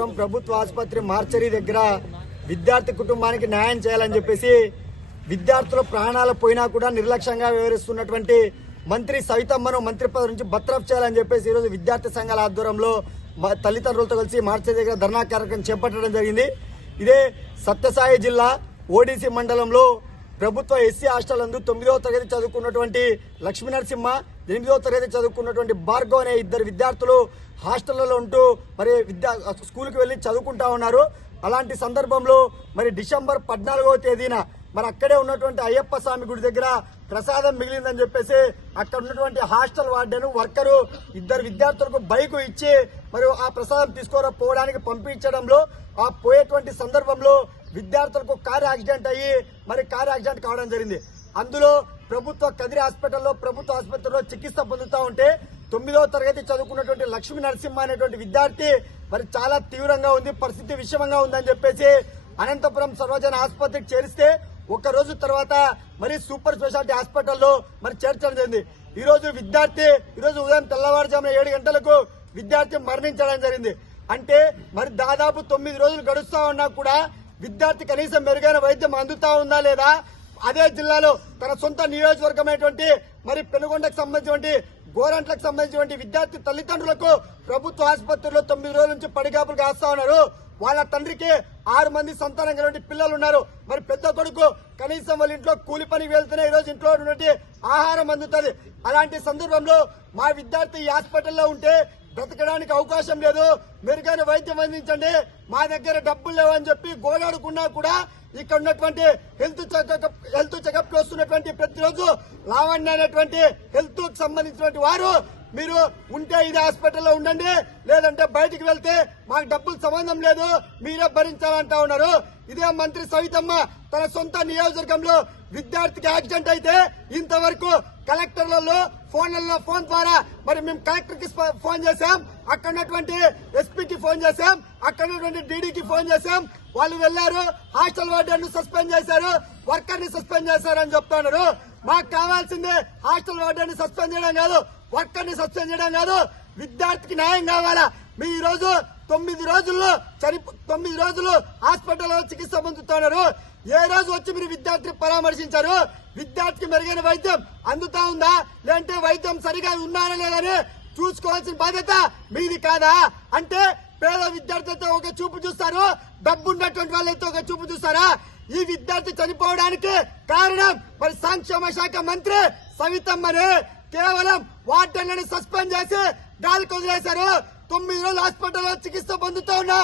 అనంతపురం ప్రభుత్వ ఆసుపత్రి మార్చరీ దగ్గర విద్యార్థి కుటుంబానికి న్యాయం చేయాలని చెప్పేసి విద్యార్థుల ప్రాణాలు పోయినా కూడా నిర్లక్ష్యంగా వ్యవహరిస్తున్నటువంటి మంత్రి సవితమ్మను మంత్రి పదవి నుంచి బర్తరఫ్ చేయాలని చెప్పేసి ఈరోజు విద్యార్థి సంఘాల ఆధ్వర్యంలో తల్లిదండ్రులతో కలిసి మార్చరీ దగ్గర ధర్నా కార్యక్రమం చేపట్టడం జరిగింది. ఇదే సత్యసాయి జిల్లా ఓడిసి మండలంలో ప్రభుత్వ ఎస్సీ హాస్టల్ నందు 9వ తరగతి చదువుకున్నటువంటి లక్ష్మీ నరసింహ, 8వ తరగతి చదువుకున్నటువంటి భార్గవ్ అనే ఇద్దరు విద్యార్థులు హాస్టళ్లలో ఉంటూ మరి స్కూల్కి వెళ్లి చదువుకుంటా ఉన్నారు. అలాంటి సందర్భంలో మరి డిసెంబర్ 14వ తేదీన మరి అక్కడే ఉన్నటువంటి అయ్యప్ప స్వామి గుడి దగ్గర ప్రసాదం మిగిలిందని చెప్పేసి అక్కడ ఉన్నటువంటి హాస్టల్ వార్డెన్ వర్కరు ఇద్దరు విద్యార్థులకు బైక్ ఇచ్చి మరి ఆ ప్రసాదం తీసుకోవడానికి పంపించడంలో ఆ పోయేటువంటి సందర్భంలో విద్యార్థులకు కారు యాక్సిడెంట్ అయ్యి మరి కారు యాక్సిడెంట్ కావడం జరిగింది. అందులో ప్రభుత్వ కదిరి హాస్పిటల్లో ప్రభుత్వ ఆసుపత్రిలో చికిత్స పొందుతూ ఉంటే 9వ తరగతి చదువుకున్నటువంటి లక్ష్మీ నరసింహ అనేటువంటి విద్యార్థి మరి చాలా తీవ్రంగా ఉంది, పరిస్థితి విషమంగా ఉందని చెప్పేసి అనంతపురం సర్వజన ఆసుపత్రికి చేరిస్తే ఒక్క రోజు తర్వాత మరి సూపర్ స్పెషాలిటీ హాస్పిటల్లో మరి చేర్చడం జరిగింది. ఈ రోజు ఉదయం తెల్లవారుజామున 7 గంటలకు విద్యార్థి మరణించడం జరిగింది. అంటే మరి దాదాపు 9 రోజులు గడుస్తా ఉన్నా కూడా విద్యార్థి కనీసం మెరుగైన వైద్యం అందుతా ఉందా లేదా? అదే జిల్లాలో తన సొంత నియోజకవర్గమైనటువంటి మరి పెనుగొండకు సంబంధించినటువంటి గోరంట్లకు సంబంధించినటువంటి విద్యార్థి తల్లిదండ్రులకు ప్రభుత్వ ఆసుపత్రిలో 9 రోజుల నుంచి పడిగాపులు కాస్తా ఉన్నారు. వాళ్ళ తండ్రికి 6 మంది సంతానం కలిగిన పిల్లలు ఉన్నారు. మరి పెద్ద కొడుకు కనీసం వాళ్ళ ఇంట్లో కూలి పనికి వెళ్తేనే ఈ రోజు ఇంట్లో ఉన్నటువంటి ఆహారం అందుతుంది. అలాంటి సందర్భంలో మా విద్యార్థి ఈ హాస్పిటల్లో ఉంటే బ్రతకడానికి అవకాశం లేదు, మెరుగైన వైద్యం అందించండి, మా దగ్గర డబ్బులు లేవని చెప్పి గోడాడుకున్నా కూడా ఇక్కడ ఉన్నటువంటి హెల్త్ చెకప్ వస్తున్నటువంటి ప్రతిరోజు లావణ్య అనేటువంటి హెల్త్ కు సంబంధించినటువంటి వారు మీరు ఉంటే ఇది హాస్పిటల్లో ఉండండి, లేదంటే బయటికి వెళ్తే మాకు డబ్బులు సంబంధం లేదు, మీరే భరించాలంటా ఉన్నారు. ఇదే మంత్రి సవితమ్మ తన సొంత నియోజకవర్గంలో విద్యార్థికి యాక్సిడెంట్ అయితే ఇంతవరకు కలెక్టర్లలో ఫోన్ ద్వారా మరి మేము కలెక్టర్ కి ఫోన్ చేశాం, అక్కడ ఉన్నటువంటి ఎస్పీకి ఫోన్ చేశాం, అక్కడ ఉన్నటువంటి డీడీకి ఫోన్ చేశాం. వాళ్ళు వెళ్లారు, హాస్టల్ వార్డెన్ సస్పెండ్ చేశారు, వర్కర్ ని సస్పెండ్ చేశారని చెప్తున్నారు. మాకు కావాల్సిందే హాస్టల్ వార్డెన్ సస్పెండ్ చేయడం కాదు, వర్కర్ ని సస్పెండ్ చేయడం కాదు, విద్యార్థికి న్యాయం కావాలా. మీ ఈ రోజు 9 రోజులు హాస్పిటల్లో చికిత్స పొందుతున్నారు. ఏ రోజు వచ్చి మీరు విద్యార్థిని పరామర్శించారు? విద్యార్థికి మెరుగైన వైద్యం అందుతా ఉందా, లేదంటే వైద్యం సరిగా ఉన్నారా లేదని చూసుకోవాల్సిన బాధ్యత మీది కాదా? అంటే పేద విద్యార్థులతో ఒక చూపు చూస్తారు, డబ్బున్నటువంటి వాళ్ళతో ఒక చూపు చూస్తారా? ఈ విద్యార్థి చనిపోవడానికి కారణం మరి సంక్షేమ శాఖ మంత్రి సవితమ్మనే కేవలం వార్డెన్లను సస్పెండ్ చేసి గాలికి వదిలేశారు. 9 రోజులు హాస్పిటల్లో చికిత్స పొందుతూ ఉన్న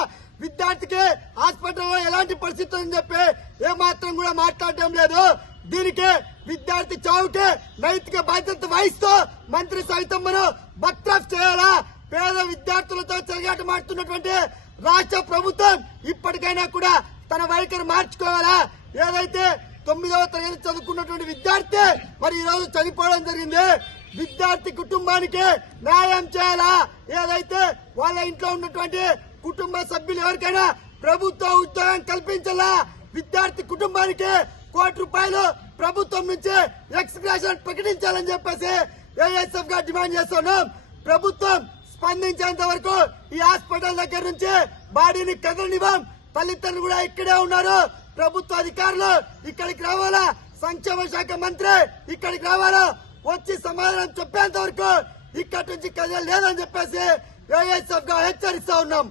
విద్యార్థికి హాస్పిటల్లో ఎలాంటి పరిస్థితి ఉందని చెప్పి ఏమాత్రం కూడా మాట్లాడటం లేదు. దీనికి విద్యార్థి చావుకి నైతిక బాధ్యత వహిస్తూ మంత్రి సవితమ్మను బర్తరఫ్ చేయాలా? పేద విద్యార్థులతో చెలగాటమాడుతున్నటువంటి రాష్ట్ర ప్రభుత్వం ఇప్పటికైనా కూడా తన వైఖరి మార్చుకోవాలా? ఏదైతే 9వ తరగతి చదువుకున్నటువంటి విద్యార్థి మరి ఈ రోజు చనిపోవడం జరిగింది, విద్యార్థి కుటుంబానికి న్యాయం చేయాలా? ఏదైతే వాళ్ళ ఇంట్లో ఉన్నటువంటి కుటుంబ సభ్యులు ఎవరికైనా ప్రభుత్వ ఉద్యోగం కల్పించాలా? విద్యార్థి కుటుంబానికి ₹1 ప్రభుత్వం నుంచి ఎక్స్గ్రేషన్ ప్రకటించాలని చెప్పేసి ఏఎస్ఎఫ్ గా డిమాండ్ చేస్తున్నాం. ప్రభుత్వం స్పందించేంత వరకు ఈ హాస్పిటల్ దగ్గర నుంచి బాడీని కదలనివ్వం. తల్లిదండ్రులు కూడా ఇక్కడే ఉన్నారు. ప్రభుత్వ అధికారులు ఇక్కడికి రావాలా, సంక్షేమ శాఖ మంత్రి ఇక్కడికి రావాలా, వచ్చి సమాధానం చెప్పేంత వరకు ఇక్కడి నుంచి కదల లేదని చెప్పేసి ఏఎస్ఎఫ్ గా హెచ్చరిస్తా ఉన్నాం.